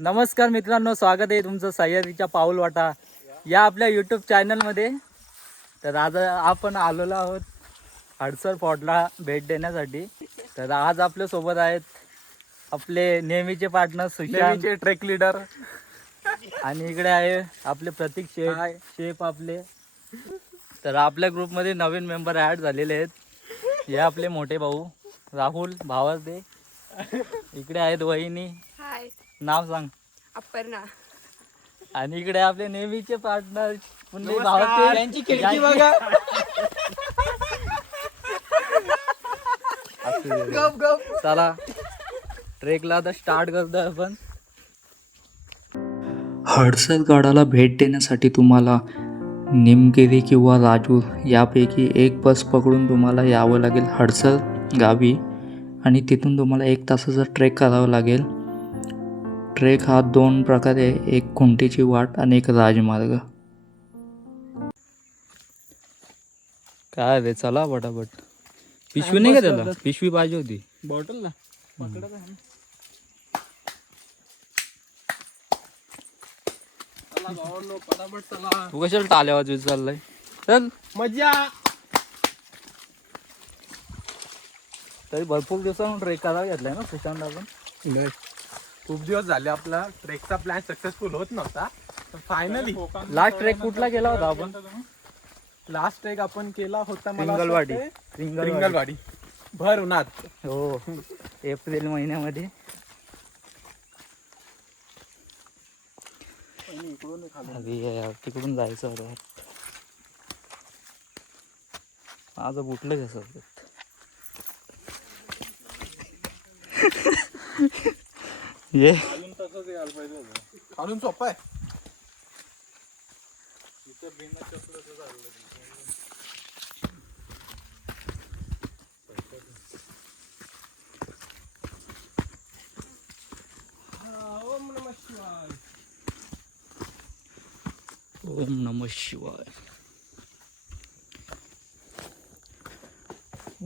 नमस्कार मित्रांनो स्वागत आहे तुमचं सह्याद्रीच्या पाऊल वाटा या आपल्या यूट्यूब चॅनलमध्ये तर आज आपण आलेलो आहोत हडसर फॉर्टला भेट देण्यासाठी. तर आज आपल्यासोबत आहेत आपले नेहमीचे पार्टनर सुशांत. ट्रेक लीडर आणि इकडे आहे आपले प्रतीक शेफ शेफ आपले. तर आपल्या ग्रुपमध्ये नवीन मेंबर ॲड झालेले आहेत. हे आपले मोठे भाऊ राहुल भावाच ते इकडे आहेत वहिनी. नाव सांग. अपर्णा. आणि इकडे आपले नेहमीचे पार्टनर पुन्हा भावाचे त्यांची खिडकी बघा. गप गप. चला. ट्रेकला आता स्टार्ट करतोय आपण. हडसर गडाला भेट देण्यासाठी तुम्हाला निमगिरी किंवा राजूर यापैकी एक बस पकडून तुम्हाला यावं लागेल हडसर गावी. आणि तिथून तुम्हाला एक तासाचा ट्रेक करावा लागेल. ट्रेक हा दोन प्रकारे एक खुंटीची वाट आणि एक राजमार्ग. काय रे चला पटापट. पिशवी नाही का त्याला? पिशवी पाहिजे होती. बॉटल ना? तू कशाला टाल्या वाजवीत चाललाय? चल. मजा तरी भरपूर दिवसांनी ट्रेक करायला घेतलाय ना सुशांत आपण खूप दिवस झाले आपला ट्रेकचा प्लॅन सक्सेसफुल होत नव्हता. फायनली लास्ट ट्रेक कुठला केला होता आपण? लास्ट ट्रेक आपण केला होता मला असं रिंगलवाडी. वाटतंय, रिंगलवाडी. रिंगलवाडी. भर उन्हात हो. एप्रिल महिन्यामध्ये. तिकडून जायचं होतं माझं बुटलं कसं ये. खालून सोपं आहे. ओम नमः शिवाय. ओम नम शिवाय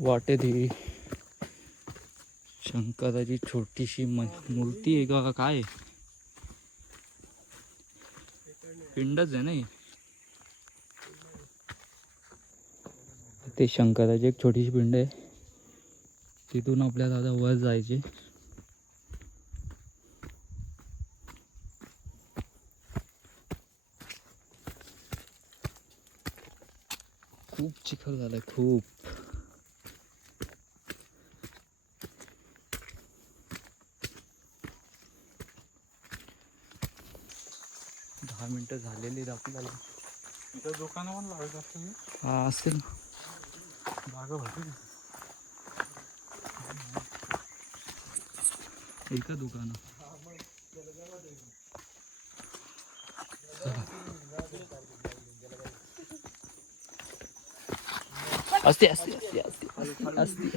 वाटेत ही शंकराची छोटीशी म- मूर्ती आहे का काय? पिंडच आहे नाही ते शंकराची एक छोटीशी पिंड आहे. तिथून आपल्याला आता वर जायचे. खूप चिखल झालाय खूप. मिनिटं झालेली आपल्याला. इथं दुकानं पण लावायचं असतं हा असेल जागा आहे. एका दुकान. असते असते असते असते असते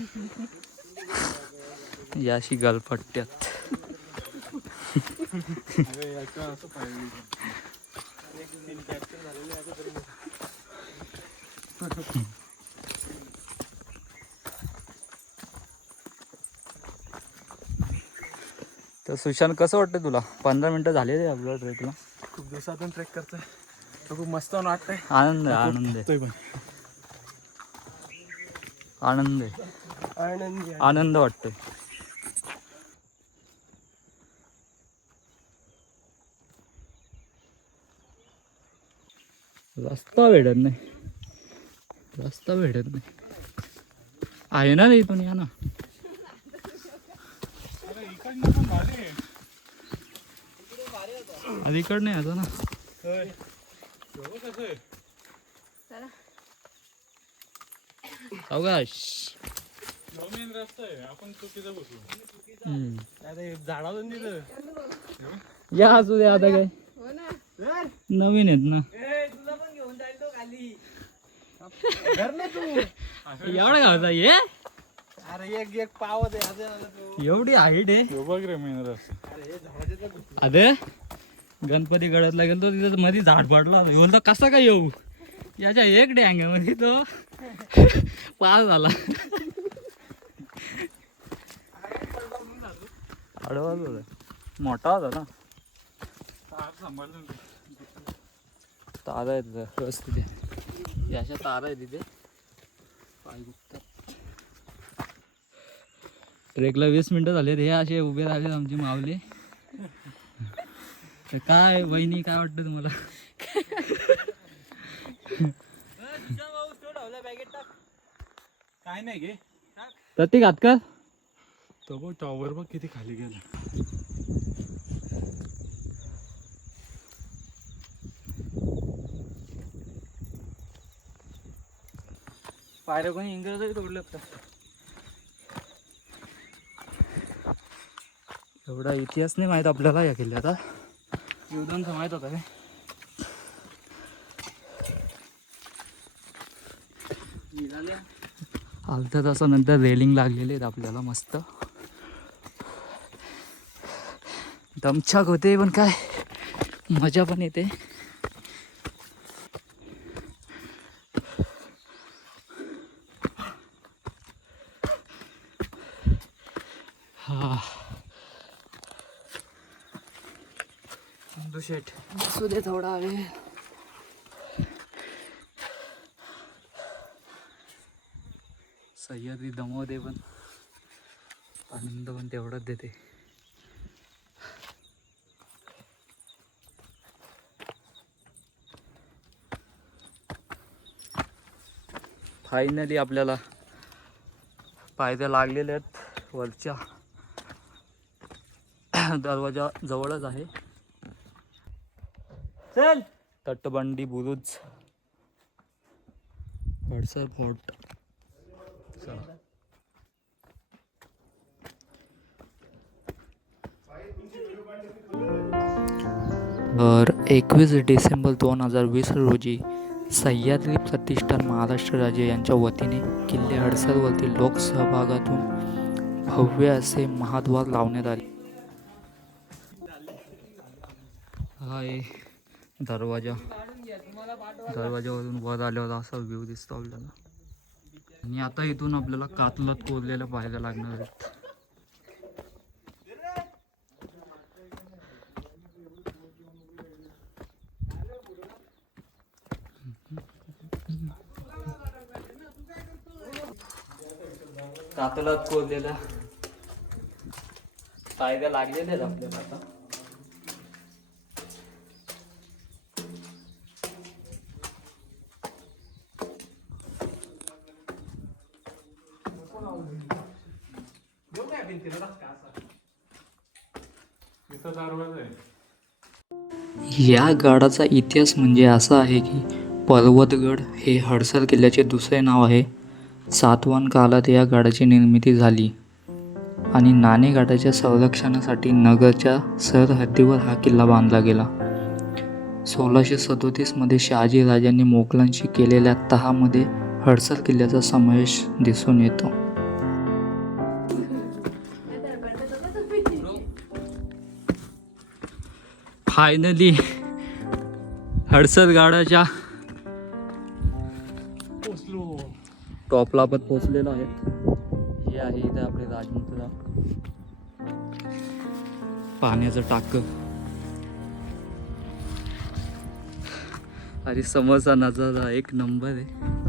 याशी गलपट्ट्यात अरे याचं असं पाहिजे तर सुशांत कसं वाटतं तुला? पंधरा मिनिटं झाले रे आपल्या ट्रेकला खूप दिवसातून ट्रेक करतोय. तर खूप मस्त वाटतंय. आनंद आहे आनंद आहे. पण. आनंद आहे. आनंदी आनंद वाटतोय. रस्ता भेटत नाही. रस्ता भेटत नाही. आहे ना रे इथून या ना. आधी इकड नाही आता ना. अवकाश. या असू दे आता काय. नवीन आहेत ना. घर. ना तू. एवढा गावचा ये? अरे एक एक पावत आहे अजून आला तो. एवढी हाईट आहे. बघ रे मेन रस्ता. अरे गणपती गडतला गेलो तिथं मध्ये झाड पडला. बोलतो कसा काय येऊ? याच्या एक डॅंग्यामध्ये तो पास झाला. होता मोठा होता ना. तारा आहेत व्यवस्थित आहे. या अशा तारा आहे तिथे पाय दुखतात. ट्रेकला वीस मिनिटं झाले हे असे उभे राहिले आमचे मावले तर काय वहिनी काय वाटतं तुम्हाला? काय नाही गे. प्रतीक हातकर तो बघ टॉवर बघ किती खाली गेला. पायऱ्या कोणी इंग्रजही तोडलं होतं एवढा इतिहास नाही माहीत आपल्याला या किल्ल्याचा. युद्धांचा माहीत होता काय? तसं तासानंतर रेलिंग लागलेले आहेत आपल्याला मस्त. दमछाक होते पण काय? मजा पण येते. शेठ बसू दे थोडा वेळ. सह्याद्री दमवते पण. आनंद पण तेवढाच देते. फायनली आपल्याला पायऱ्या लागलेल्या आहेत वरच्या. दरवाजा जवळच आहे. चल. तटबंडी बुरुज. हडसर फोर्ट चला. तर एकवीस डिसेंबर दोन हजार वीस रोजी सह्याद्री प्रतिष्ठान महाराष्ट्र राज्य यांच्या वतीने किल्ले हडसरवरती लोकसहभागातून भव्य असे महाद्वार लावण्यात आले. हा आहे दरवाजा. दरवाजावरून वर आल्यावर असा व्ह्यू दिसतो आपल्याला. आणि आता इथून आपल्याला कातलात कोरलेल्या पाहायला लागणार आहेत. कातलात कोरलेल्या पायऱ्या लागलेल्या आहेत आपल्याला आता. या गडाचा इतिहास म्हणजे असा आहे की पर्वतगड हे हडसर किल्ल्याचे दुसरे नाव आहे. सातवाहन काळात या गडाची निर्मिती झाली आणि नाणेघाटाच्या संरक्षणासाठी नगरच्या सरहद्दीवर हा किल्ला बांधला गेला. सोळाशे सदोतीसमध्ये शहाजी राजांनी मोगलांशी केलेल्या तहामध्ये हडसर किल्ल्याचा समावेश दिसून येतो. फायनली हडसर गाडाच्या पोचलो. टॉपला आपण पोचलेलो आहेत हे आहे इथे आपले राजमुद्रा. पाण्याचं टाक. अरे समोरचा नजारा एक नंबर आहे.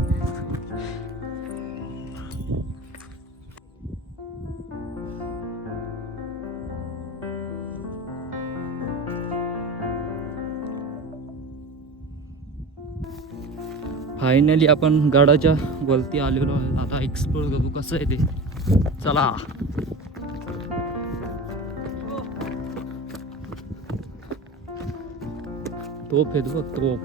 फायनली आपण गडाच्या वरती आलेलो आहे. आता एक्सप्लोर करू. कसं आहे ते? चला. तोप आहे तो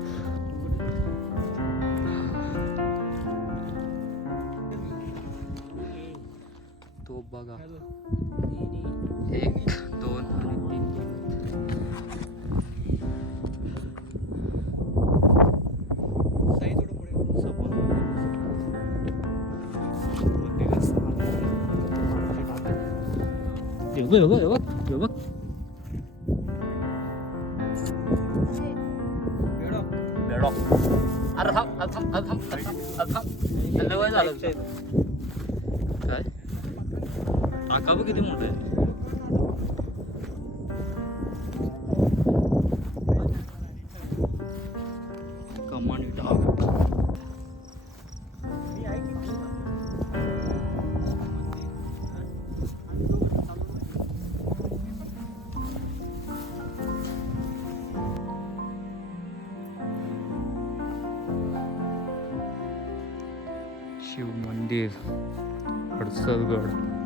हे बघ हे बघ हे बघ हे बघ बेडॉक अरे थांब अरे थांब अरे थांब अरे थांब अरे थांब त्याला वय झालं काय टाका बघ किती मोठं आहे शिव मंदिर हडसरगड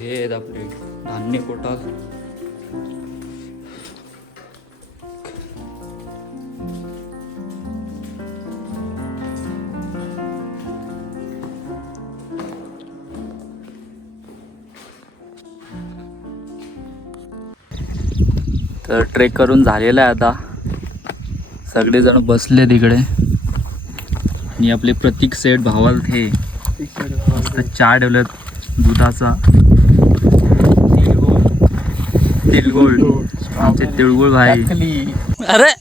हे आपले धान्य कोटा तर ट्रेक करून झालेला आहे आता. सगळेजण बसले तिकडे आणि आपले प्रतीक सेठ भावाल हे. चहा ठेवलेत दुधाचा. तिळगुळ. आमचे तिळगुळ भाई. अरे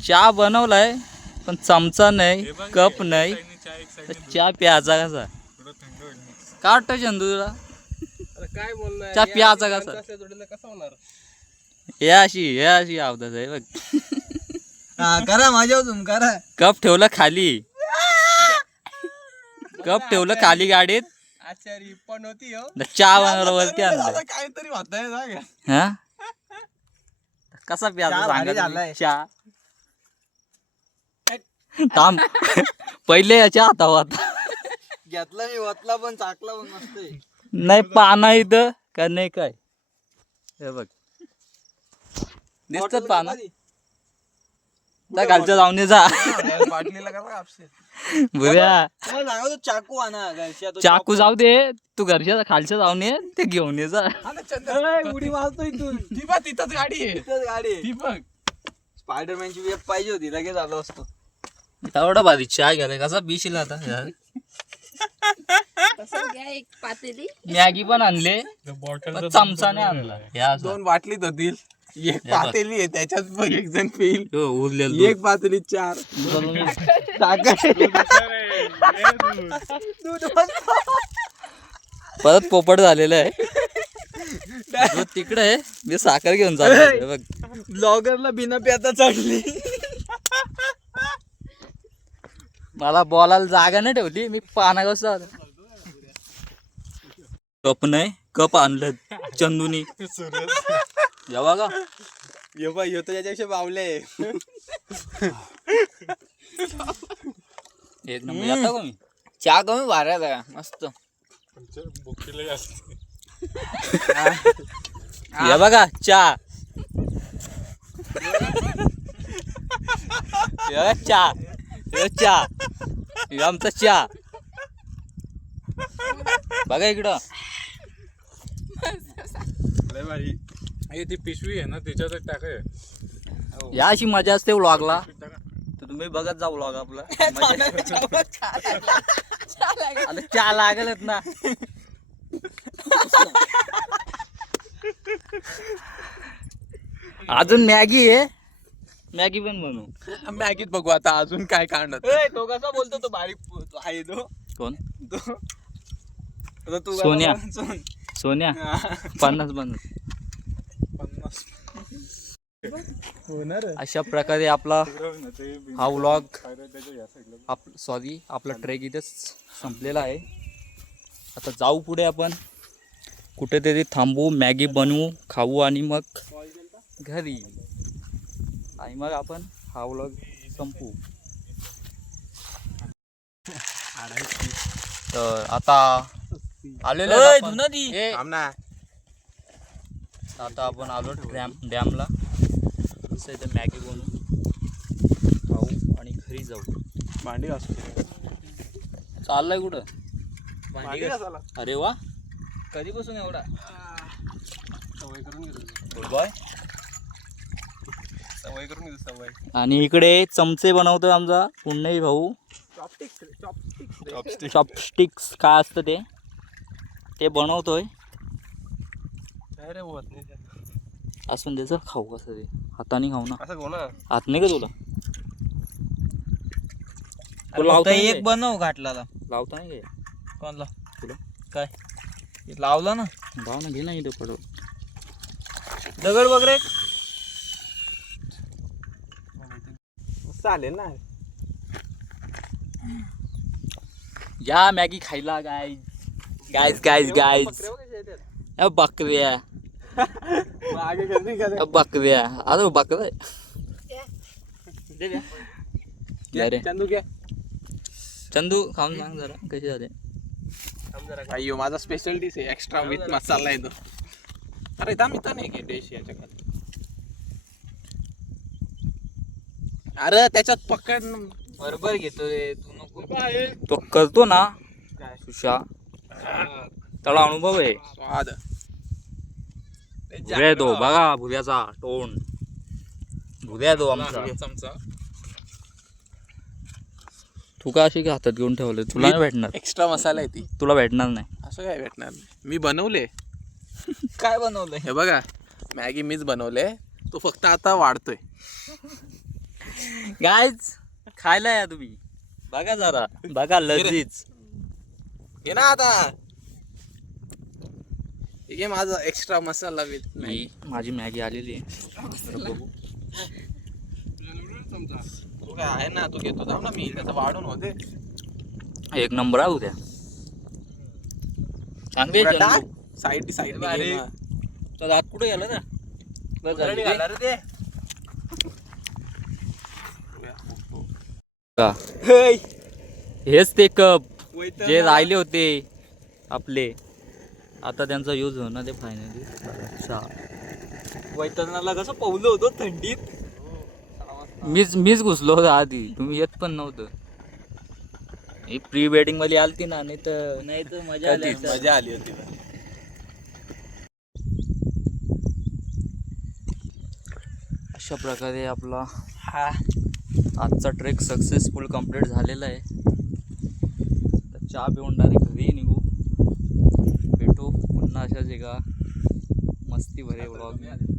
चहा बनवलाय पण चमचा नाही कप नाही. चहा प्यायचा कसा? का वाटतं चंदू तुला काय बोलणार? चहा प्यायचा कसा? कसं होणार? हे अशी हे अशी आवडत आहे बघ. करा माझ्या करा. कप ठेवलं खाली. कप ठेवलं खाली गाडीत. आचारी पण होती हो. न चहा बनवलं वरती आणलं काहीतरी होतंय जागा हा? कसा प्यायचा चहा भारी सांगा तुम्ही? झालाय. चहा. थांब. पहिले याच्या हातावर आता. घेतला मी वतला पण चाकला पण मस्त आहे. नाही पाना इथं. का नाही काय? हे बघ. दिसतात पाना. जा खालच्या जाऊन ये जा. बाटलीला कसा कापशील बुऱ्या तुम्हाला सांगा तो चाकू आणा घरच्या तो चाकू जाऊ दे. तू घरच्या खालच्या जाऊन ये ते घेऊन ये जा. ए, उडी मारतो इथून ती बघ तिथंच गाडी आहे. तिथंच गाडी आहे. ती बघ. स्पायडरमॅनची वेब पाहिजे होती लगेच आलो असतो. एवढा भारी चहा घ्यायला कसा पिशील आता यार? तसं घ्या एक पातेली. मॅगी पण आणले. पण चमचा नाही आणला. हे असं. दोन बाटलीत होतील. एक. पातेली आहे त्याच्यात बघ एक जण पिईल हो, उरलेलं. एक पातेली चार. परत पोपट झालेलं आहे. तिकडे आहे. मी साखर घेऊन चाललो बघ. ब्लॉगरला बिना प्याता चढली मला बोलायला जागा नाही ठेवली. मी पाना कसं कप नाही कप आणलं. चंदुनी. जेव्हा का यो बाई यो तर त्याच्यापेक्षा बावले. एक नंबर येता का मी चहा कमी भाऱ्या मस्त. हे. बघा चहा. हे बघा चहा. हे चहा. हे आमचा चहा. बघा इकडं. हे ती पिशवी आहे ना त्याच्यातच टाकाय. या अशी मजा असते व्लॉगला तर तुम्ही बघत जा व्लॉग आपला. मजा- आता चहा लागलच ना. अजून मॅगी आहे. मॅगी पण बनवू. मॅगीत बघू आता अजून काय काढणार. तो कसा बोलतो तो बारीक तो आहे तो. कोण? तो आता तू सोन्या. सोन. सोन्या. पन्नास पन्नास. अशा प्रकारे आपला हा व्लॉग आप सॉरी आपला ट्रेक इथेच संपलेला आहे. आता जाऊ पुढे आपण. कुठेतरी थांबू मॅगी बनवू खाऊ आणि मग घरी. आणि मग आपण हा व्लॉग संपू. तर आता आलेलो आता आपण आलो डॅम डॅमला असं इथं मॅगी बनवू खाऊ आणि घरी जाऊ. भांडी घासू. चाललंय कुठं? घासायला. अरे वा. कधीपासून एवढा? सवय करून घेतो. गुड बॉय सवय करून घेतो सवय. आणि इकडे चमचे बनवतोय आमचा पुण्यई भाऊ. चॉपस्टिक्स काय असतं ते? ते बनवतोय. काय रे होत नाही ते. असून त्याचं खाऊ कसं ते. हाताने खाऊ ना. असं हात नाही का तुला? लावता नाही एक काय? बनव घाटला लावता नाही काय कोणला? तुला? काय? लावला ना. भाव ना घे ना इथे पडव. दगड वगैरे? चालेल ना. या मॅगी खायला गाय गायज गायज गायज या बकऱ्या. बकऱ्या अरे बकऱ्या रे? चंदू खाऊन सांग जरा कसे झाले अय्यो माझा स्पेशल डिश आहे एक्स्ट्रा विथ मसाला आहे तो। अरे थांब इथं नाही घे डिश याच्या खाली अरे त्याच्यात पकड बरोबर घेतो रे तू नको. तो करतो ना सुशा. त्याला अनुभव आहे. स्वाद. भुऱ्या तो बघा भुऱ्याचा तोंड. भुऱ्या तो आमचा. चमचा. तू का अशी हातात घेऊन ठेवले तुला नाही भेटणार. एक्स्ट्रा मसाला आहे ती. तुला भेटणार नाही. असं काय भेटणार नाही? मी बनवले. काय बनवलंय? हे बघा मॅगी मीच बनवले. तो फक्त आता वाढतोय. गायज खायला या तुम्ही. बघा जरा. बघा लजीज. घे ना आता. हे माझा एक्स्ट्रा मसाला विथ ही माझी मॅगी आलेली आहे. जरा बघू. तू काय आहे ना तू घेतो जाऊ ना मी. त्याचं वाढून होते. एक नंबर आहे उद्या. चांगली आहे. साईड साईड अरे. तो दात कुठे गेला ना बस झाली. ते. का? हेच ते कप जे राहिले होते आपले. आता त्यांचा यूज होणार ते फायनली अच्छा. वैतरणाला कसं पवलं होतं थंडीत? मीच मीच घुसलो होतो आधी. तुम्ही येत पण नव्हतं. ही प्री वेडिंगमध्ये आलती ना नाही तर नाही तर मजा आली. मजा आली होती. अशा प्रकारे आपला हा. आजचा ट्रेक सक्सेसफुल कंप्लीट झालेला आहे. तर चहा पिऊन डायरेक्ट घरी निघू. अशाच एका मस्ती भरे व्लॉग